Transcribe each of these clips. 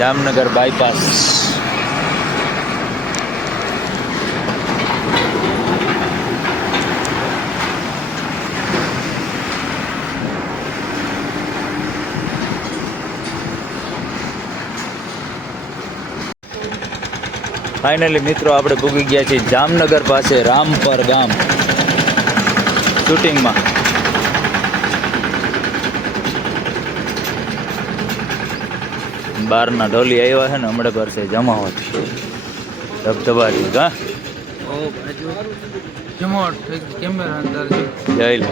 Jamnagar bypass. Finally મિત્રો આપણે પૂગી ગયા છીએ જામનગર પાસે રામપર ગામ શૂટિંગમાં. બહારના ઢોલી આવ્યા છે ને હમણાં ભરશે જમાવટ ધબધબાટી. હા જઈ લો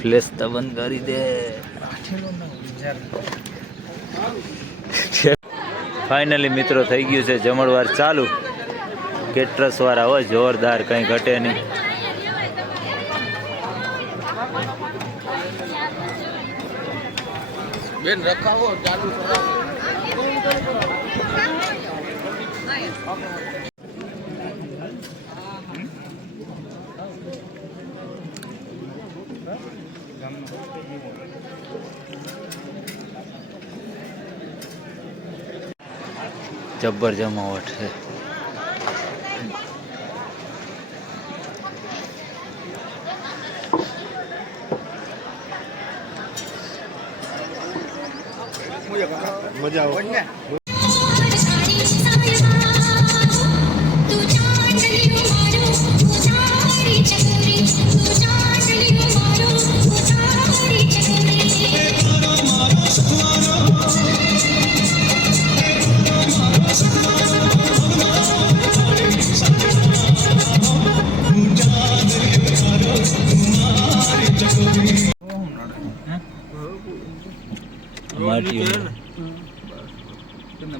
ફ્લેશ તો બંધ કરી દે. ફાઇનલી મિત્રો થઈ ગયું છે જમણવાર ચાલુ. કેટરસ વાળા હોય જોરદાર, કંઈ ઘટે નહીં. બેન રખાવો ચાલુ જબ્બર જમાવટ છે. મજા આવે.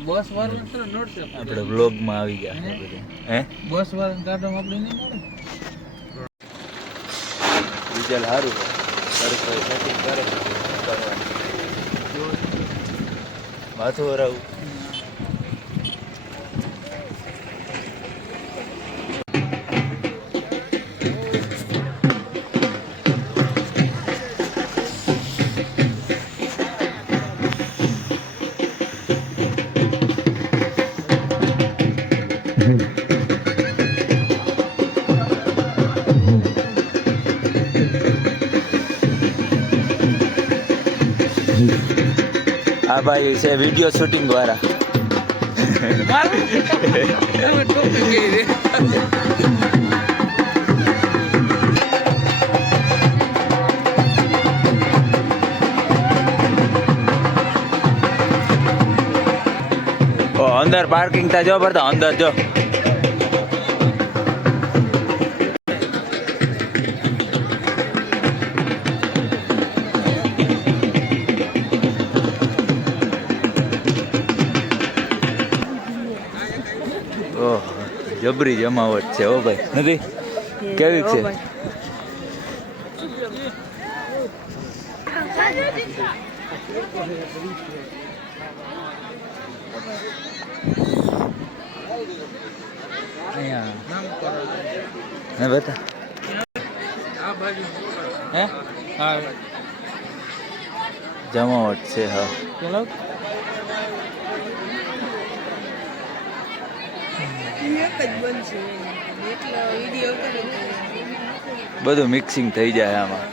બસ વાળો નડશે આપણે બ્લોગમાં આવી ગયા હે. બસ વાળા કાઢો આપણે નહીં મળે. ડીઝલ સારું સેટિંગ કરે માથું હરાવું. આ ભાઈ છે વિડીયો શૂટિંગ વાળા. અંદર પાર્કિંગ તા જો પડતા અંદર જો. ઓહ જબરી જમાવટ છે. ઓ ભાઈ નથી કેવી છે? હે બતા હે હા જમાવટ છે. હા ચલો બધું મિક્સિંગ થઈ જાય આમાં.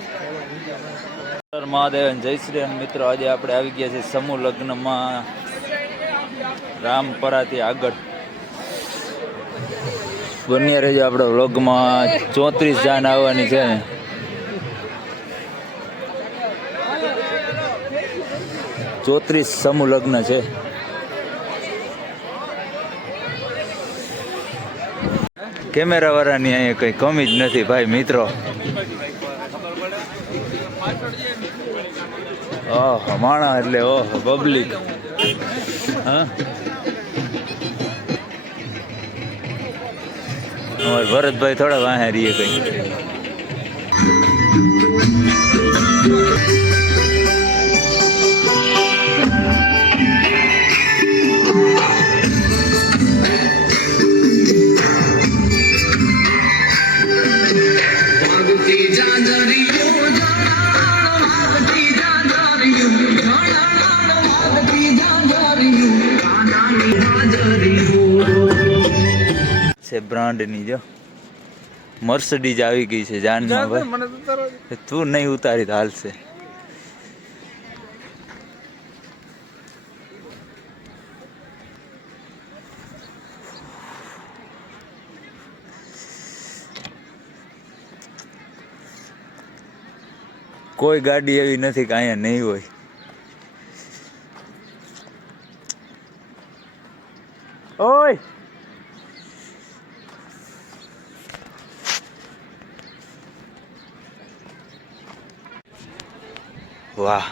મહાદેવ જય શ્રી રામ મિત્રો. આજે આપણે આવી ગયા છીએ સમૂહ લગ્નમાં રામપરાથી આગળ. બન્યા રહેજો આપણે વ્લોગમાં. 34 જાન આવવાની છે ને. ચોત્રીસ સમૂહ લગ્ન છે. કેમેરા વાળાની અહીંયા કઈ કમી જ નથી ભાઈ મિત્રો. ઓહ માણા એટલે ઓહ પબ્લિક. હા અમારે ભરતભાઈ થોડા વાહે રહીએ કઈ. છે બ્રાન્ડની, જો મર્સિડીઝ આવી ગઈ છે જાનમાં ભાઈ. મને તો તારો તું નહીં ઉતારી તો હાલશે. કોઈ ગાડી એવી નથી કે અહીંયા નહીં હોય. ઓય વાહ,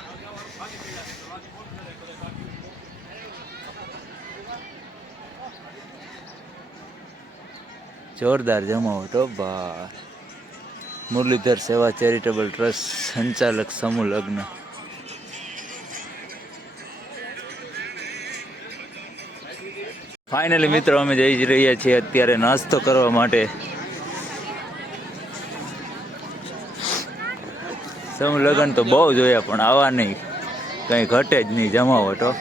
જોરદાર જમાવો તો બા. મુરલીધર સેવા ચેરિટેબલ ટ્રસ્ટ સંચાલક સમૂહ લગ્ન. ફાઇનલી મિત્રો અમે જઈ જ રહ્યા છીએ અત્યારે નાસ્તો કરવા માટે. સમૂહ લગ્ન તો બહુ જોયા પણ આવા નહીં, કંઈ ઘટે જ નહીં જમાવટ હો.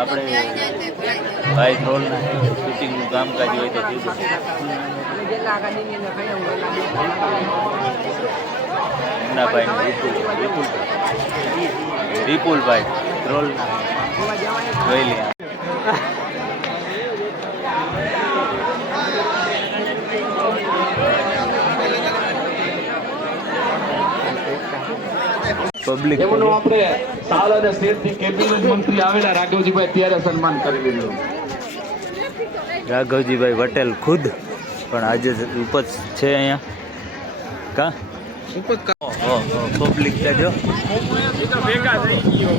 આપણે ભાઈ ધ્રોલના શૂટિંગનું કામકાજ હોય તો કીધું. મુન્નાભાઈ વિપુલભાઈ ધ્રોલ જોઈ લે. પબ્લિક એમનું આપણે સાલ અને શેઠથી કેબિનેટ મંત્રી આવેલા રાઘવજીભાઈ ત્યારે સન્માન કરી લીધું. રાઘવજીભાઈ પટેલ ખુદ પણ આજે ઉપજ છે અહીંયા કા પબ્લિક જો ભેગા થઈ ગયો.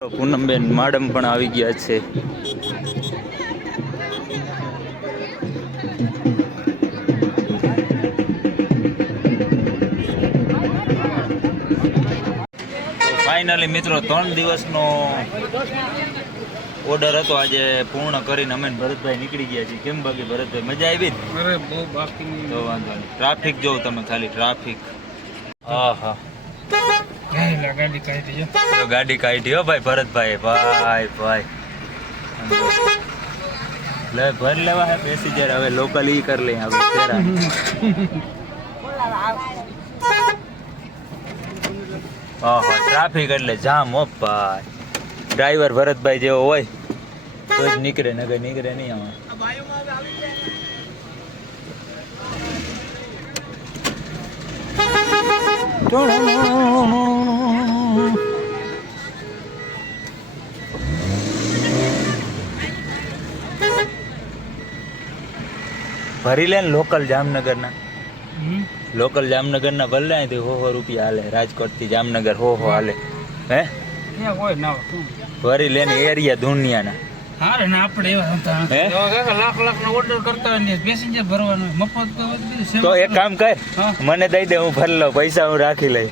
પૂનમબેન માડમ પણ આવી ગયા છે. ફાઇનલી મિત્રો 3 દિવસનો ઓર્ડર હતો, આજે પૂર્ણ કરીને અમે ને ભરતભાઈ નીકળી ગયા છીએ. કેમ બાકી ભરતભાઈ, મજા આવી? અરે બહુ બાકી તો વાંધો નહીં. ટ્રાફિક જોઉં તમે ખાલી, ટ્રાફિક. આહા, ગાડી કાઢી જો. તો ગાડી કાઢી હો ભાઈ ભરતભાઈ. ભાઈ ભાઈ લે ભર લેવા હે પેસેન્જર, હવે લોકલ ઈ કરી લઈએ આપણે તેરા. ઓહો, ટ્રાફિક એટલે જામ હો ભાઈ. ડ્રાઈવર ભરતભાઈ જેવો હોય તો જ નીકળે, નગર નીકળે નહીં આમાં. ભરી લે ને લોકલ જામનગરના, લોકલ જામનગરના ભરી લે તો 100 રૂપિયા હાલે. રાજકોટ થી જામનગર 100 હાલે. હે ત્યાં કોઈ ના ભરી લે ને એરિયા દુનિયાના. હારે ને આપણે એવા હતા હે લાખ નો ઓર્ડર કરતા હોય ને પેસેન્જર ભરવાનો હોય, મફત તો એક કામ કર, હા. મને દઈ દે, હું ભરી લઉં, પૈસા હું રાખી લઈ.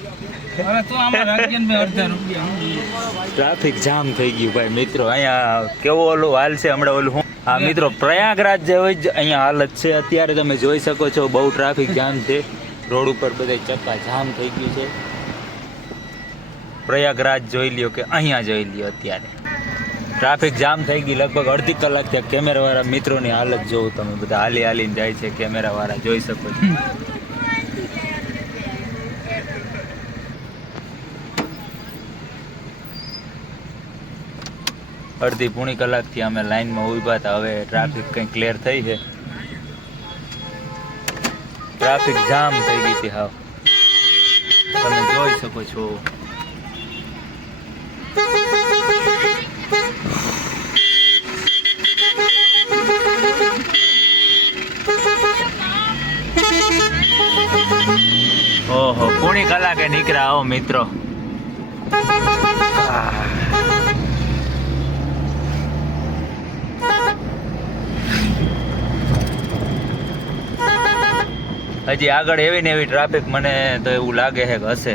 હવે તું આમાં રાખજે ને ભાઈ, 18 રૂપિયા. ટ્રાફિક જામ થઈ ગયું ભાઈ મિત્રો. અહીંયા કેવો ઓલું હાલ છે હમણાં ઓલું હું હા મિત્રો, પ્રયાગરાજ જેવી જ અહીંયા હાલત છે અત્યારે. તમે જોઈ શકો છો, બહુ ટ્રાફિક જામ છે. રોડ ઉપર બધા ચક્કા જામ થઈ ગયું છે. પ્રયાગરાજ જોઈ લ્યો કે અહીંયા જોઈ લ્યો, અત્યારે ટ્રાફિક જામ થઈ ગઈ. લગભગ અડધી કલાક ત્યાં કેમેરાવાળા મિત્રોની હાલત જોઉં તમે, બધા હાલી હાલીને જાય છે. કેમેરાવાળા જોઈ શકો છો. અડધી પૂણી કલાકથી અમે લાઈનમાં ઊભા હતા. હવે ટ્રાફિક કંઈ ક્લિયર થઈ છે. ટ્રાફિક જામ થઈ ગઈ હતી હાવ, તમે જોઈ શકો છો. ઓહો, પૂણી કલાકે નીકળ્યા હો મિત્રો. હજી આગળ એવી ને એવી ટ્રાફિક મને તો એવું લાગે છે કે હશે.